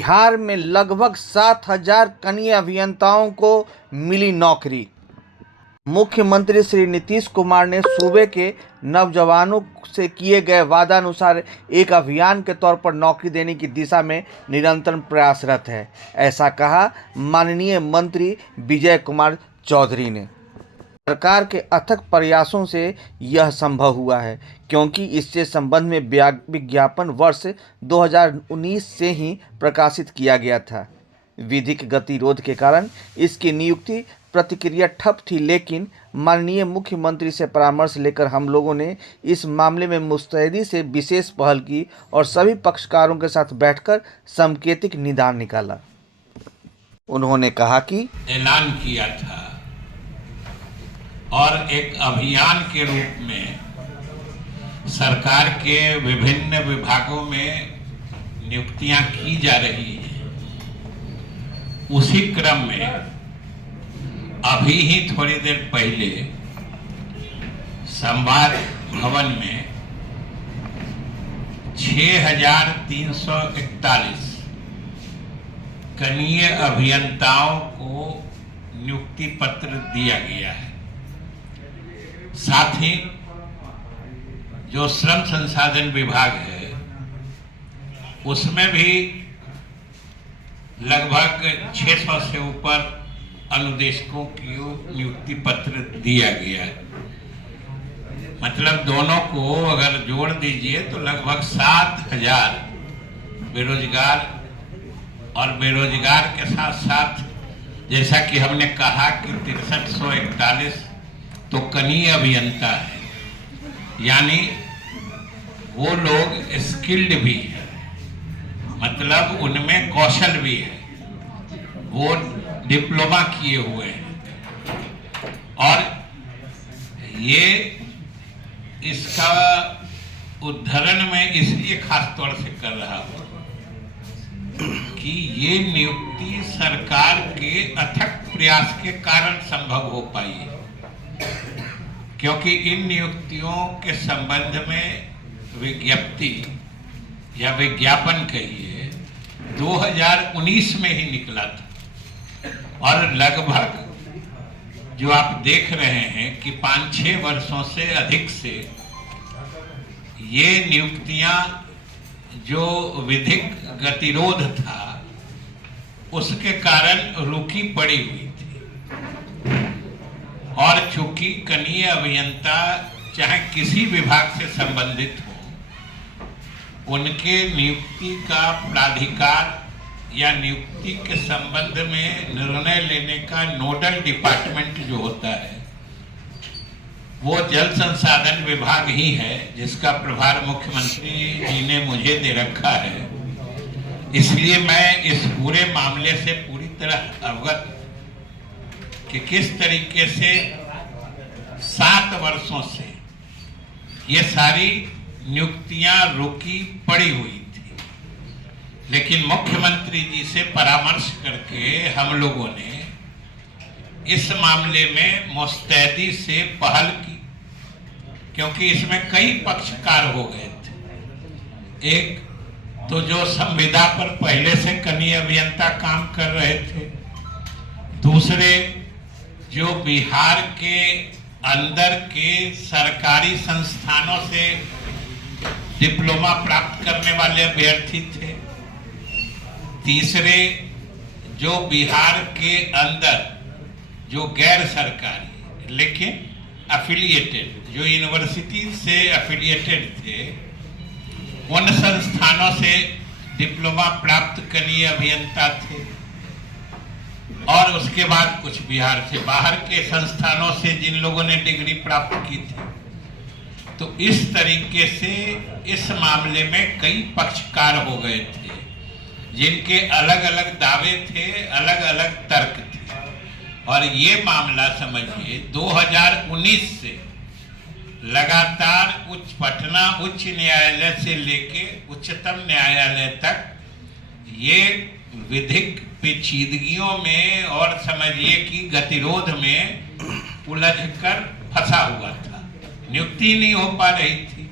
बिहार में लगभग 7,000 कनीय अभियंताओं को मिली नौकरी। मुख्यमंत्री श्री नीतीश कुमार ने सूबे के नौजवानों से किए गए वादानुसार एक अभियान के तौर पर नौकरी देने की दिशा में निरंतर प्रयासरत है। ऐसा कहा माननीय मंत्री विजय कुमार चौधरी ने। सरकार के अथक प्रयासों से यह संभव हुआ है, क्योंकि इससे संबंध में विज्ञापन वर्ष 2019 से ही प्रकाशित किया गया था। विधिक गतिरोध के कारण इसकी नियुक्ति प्रक्रिया ठप थी, लेकिन माननीय मुख्यमंत्री से परामर्श लेकर हम लोगों ने इस मामले में मुस्तैदी से विशेष पहल की और सभी पक्षकारों के साथ बैठकर सांकेतिक निदान निकाला। उन्होंने कहा कि ऐलान किया था और एक अभियान के रूप में सरकार के विभिन्न विभागों में नियुक्तियां की जा रही हैं। उसी क्रम में अभी ही थोड़ी देर पहले संवाद भवन में 6,341 कनीय अभियंताओं को नियुक्ति पत्र दिया गया है। साथ ही जो श्रम संसाधन विभाग है उसमें भी लगभग 600 से ऊपर अनुदेशकों की नियुक्ति पत्र दिया गया है। मतलब दोनों को अगर जोड़ दीजिए तो लगभग 7,000 बेरोजगार और बेरोजगार के साथ साथ जैसा कि हमने कहा कि 6341 तो कनीय अभियंता है, यानी वो लोग स्किल्ड भी है, मतलब उनमें कौशल भी है, वो डिप्लोमा किए हुए हैं। और ये इसका उद्धरण मैं इसलिए खास तौर से कर रहा हूं कि ये नियुक्ति सरकार के अथक प्रयास के कारण संभव हो पाई है, क्योंकि इन नियुक्तियों के संबंध में विज्ञप्ति या विज्ञापन कहिए 2019 में ही निकला था और लगभग जो आप देख रहे हैं कि 5-6 वर्षों से अधिक से ये नियुक्तियां जो विधिक गतिरोध था उसके कारण रुकी पड़ी हुई थी। और चूंकि कनीय अभियंता चाहे किसी विभाग से संबंधित हो, उनके नियुक्ति का प्राधिकार या नियुक्ति के संबंध में निर्णय लेने का नोडल डिपार्टमेंट जो होता है वो जल संसाधन विभाग ही है, जिसका प्रभार मुख्यमंत्री जी ने मुझे दे रखा है। इसलिए मैं इस पूरे मामले से पूरी तरह अवगत कि किस तरीके से 7 वर्षों से ये सारी नियुक्तियां रुकी पड़ी हुई थी, लेकिन मुख्यमंत्री जी से परामर्श करके हम लोगों ने इस मामले में मुस्तैदी से पहल की, क्योंकि इसमें कई पक्षकार हो गए थे। एक तो जो संविदा पर पहले से कनीय अभियंता काम कर रहे थे, दूसरे जो बिहार के अंदर के सरकारी संस्थानों से डिप्लोमा प्राप्त करने वाले अभ्यर्थी थे, तीसरे जो बिहार के अंदर जो गैर सरकारी लेकिन एफिलिएटेड जो यूनिवर्सिटी से एफिलिएटेड थे, उन संस्थानों से डिप्लोमा प्राप्त कनीय अभियंता थे। और उसके बाद कुछ बिहार से बाहर के संस्थानों से जिन लोगों ने डिग्री प्राप्त की थी। तो इस तरीके से इस मामले में कई पक्षकार हो गए थे, जिनके अलग अलग दावे थे, अलग अलग तर्क थे। और ये मामला समझिए 2019 से लगातार पटना उच्च न्यायालय से लेके उच्चतम न्यायालय तक ये विधिक पेचीदगियों में और समझिए कि गतिरोध में उलझकर फंसा हुआ था, नियुक्ति नहीं हो पा रही थी।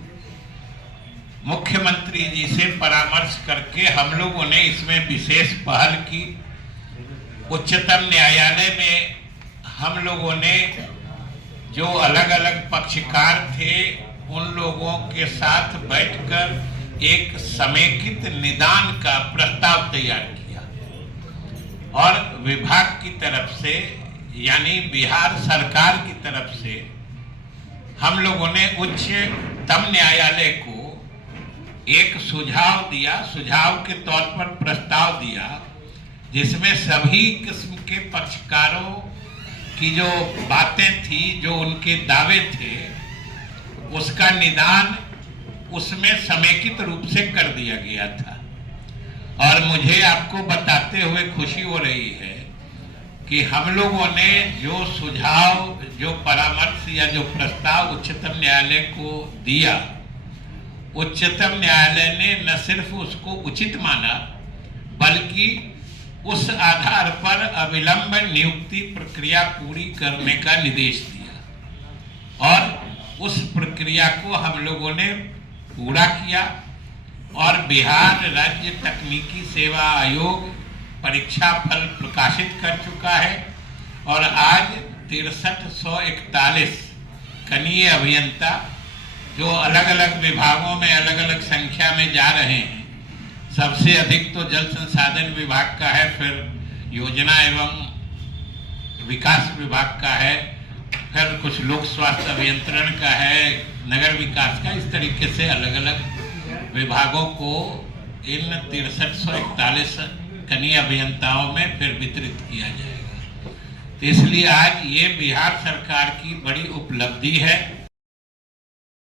मुख्यमंत्री जी से परामर्श करके हम लोगों ने इसमें विशेष पहल की। उच्चतम न्यायालय में हम लोगों ने जो अलग अलग पक्षकार थे उन लोगों के साथ बैठकर एक समेकित निदान का प्रस्ताव तैयार किया और विभाग की तरफ से यानी बिहार सरकार की तरफ से हम लोगों ने उच्चतम न्यायालय को एक सुझाव दिया, सुझाव के तौर पर प्रस्ताव दिया, जिसमें सभी किस्म के पक्षकारों की जो बातें थी, जो उनके दावे थे, उसका निदान उसमें समेकित रूप से कर दिया गया था। और मुझे आपको बताते हुए खुशी हो रही है कि हम लोगों ने जो सुझाव, जो परामर्श या जो प्रस्ताव उच्चतम न्यायालय को दिया, उच्चतम न्यायालय ने न सिर्फ उसको उचित माना बल्कि उस आधार पर अविलंब नियुक्ति प्रक्रिया पूरी करने का निर्देश दिया और उस प्रक्रिया को हम लोगों ने पूरा किया और बिहार राज्य तकनीकी सेवा आयोग परीक्षा फल प्रकाशित कर चुका है और आज 6341 कनीय अभियंता जो अलग अलग विभागों में अलग अलग संख्या में जा रहे हैं, सबसे अधिक तो जल संसाधन विभाग का है, फिर योजना एवं विकास विभाग का है, फिर कुछ लोक स्वास्थ्य अभियंत्रण का है, नगर विकास का, इस तरीके से अलग अलग विभागों को इन 6341 कनीय अभियंताओं में फिर वितरित किया जाएगा। तो इसलिए आज ये बिहार सरकार की बड़ी उपलब्धि है